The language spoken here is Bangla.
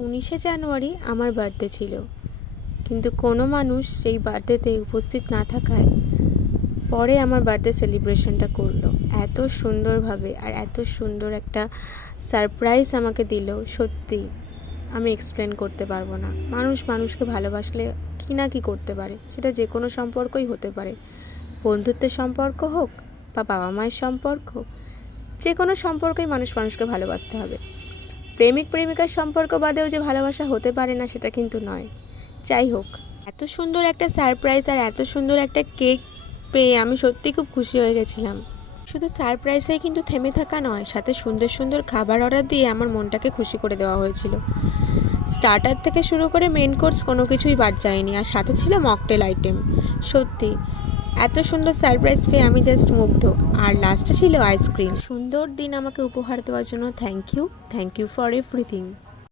19শে জানুয়ারি আমার বার্থডে ছিল, কিন্তু কোনো মানুষ সেই বার্থডেতে উপস্থিত না থাকায় পরে আমার বার্থডে সেলিব্রেশনটা করলো এত সুন্দরভাবে, আর এত সুন্দর একটা সারপ্রাইজ আমাকে দিল। সত্যি আমি এক্সপ্লেন করতে পারবো না। মানুষ মানুষকে ভালোবাসলে কি না কি করতে পারে, সেটা যে কোনো সম্পর্কই হতে পারে, বন্ধুত্বের সম্পর্ক হোক বা বাবা মায়ের সম্পর্ক, যে কোনো সম্পর্কই মানুষ মানুষকে ভালোবাসতে হবে। প্রেমিক প্রেমিকার সম্পর্ক বাদেও যে ভালোবাসা হতে পারে না সেটা কিন্তু নয়। যাই হোক, এত সুন্দর একটা সারপ্রাইজ আর এত সুন্দর একটা কেক পেয়ে আমি সত্যি খুব খুশি হয়ে গেছিলাম। শুধু সারপ্রাইজেই কিন্তু থেমে থাকা নয়, সাথে সুন্দর সুন্দর খাবার অর্ডার দিয়ে আমার মনটাকে খুশি করে দেওয়া হয়েছিল। স্টার্টার থেকে শুরু করে মেন কোর্স কোনো কিছুই বাদ যায়নি, আর সাথে ছিল মকটেল আইটেম। সত্যি এত সুন্দর সারপ্রাইজ পেয়ে আমি জাস্ট মুগ্ধ। আর লাস্টে ছিল আইসক্রিম। সুন্দর দিন আমাকে উপহার দেওয়ার জন্য থ্যাংক ইউ ফর এভরিথিং।